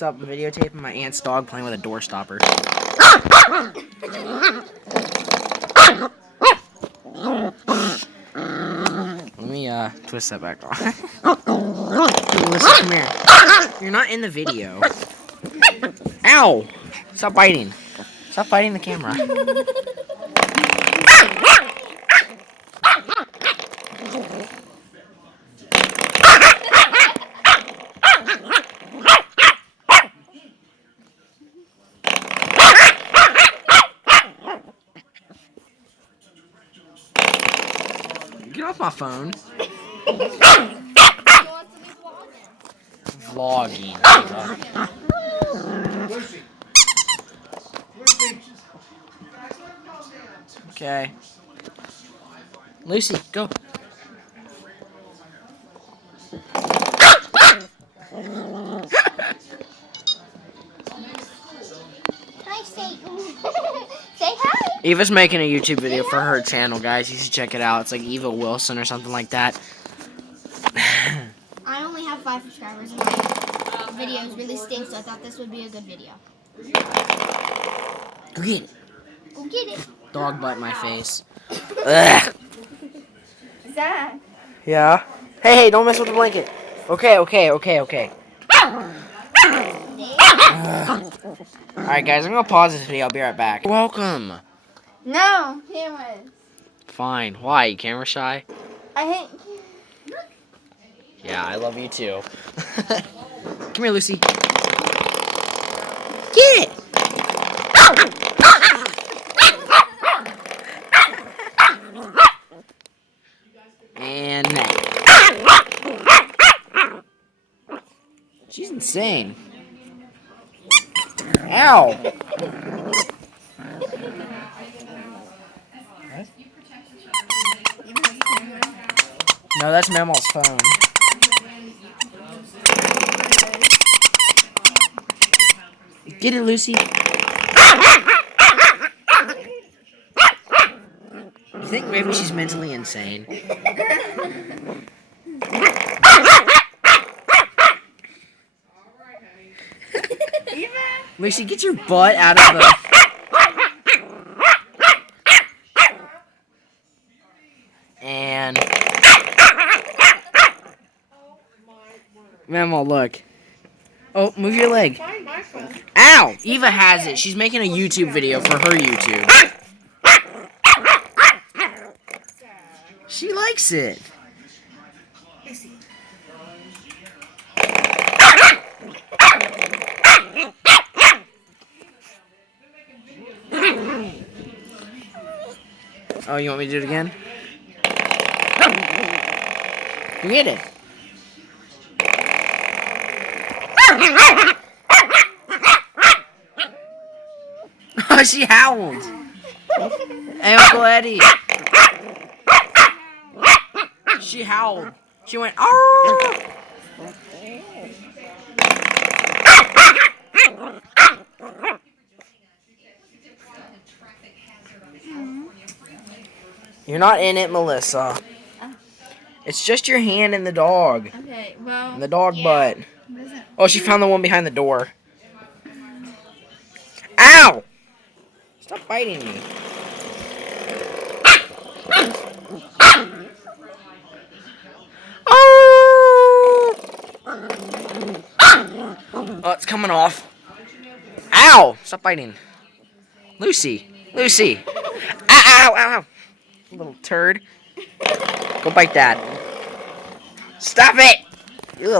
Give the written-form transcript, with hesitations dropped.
What's up? I'm videotaping my aunt's dog playing with a door stopper. Let me twist that back on. Listen, come here. You're not in the video. Ow! Stop biting. Stop biting the camera. Get off my phone. Vlogging. Okay. Lucy, go. Hi, Satan. Say hi. Eva's making a YouTube video for her channel, guys. You should check it out. It's like Eva Wilson or something like that. I only have 5 subscribers, and my videos really stink, so I thought this would be a good video. Go get it. Go get it. Dog butt in my face. Ugh. Zach. Yeah? Hey, don't mess with the blanket. Okay. Alright, guys, I'm gonna pause this video. I'll be right back. Welcome. No, cameras. Fine. Why? You camera shy? I hate. Yeah, I love you too. Come here, Lucy. Get it! And neck. She's insane. Ow! No, that's Memal's phone. Get it, Lucy. You think maybe she's mentally insane? Lucy, get your butt out of the... And... Memo, look. Oh, move your leg. Ow! Eva has it. She's making a YouTube video for her YouTube. She likes it. Oh, you want me to do it again? You get it. Oh, she howled. Hey, Uncle Eddie. She howled. She went, oh. You're not in it, Melissa. It's just your hand and the dog. Okay, well. And the dog butt. Oh, she found the one behind the door. Ow! Stop biting me. Oh! Oh, it's coming off. Ow! Stop biting. Lucy. Lucy. Ow, ow, ow. Little turd. Go bite that. Stop it! You little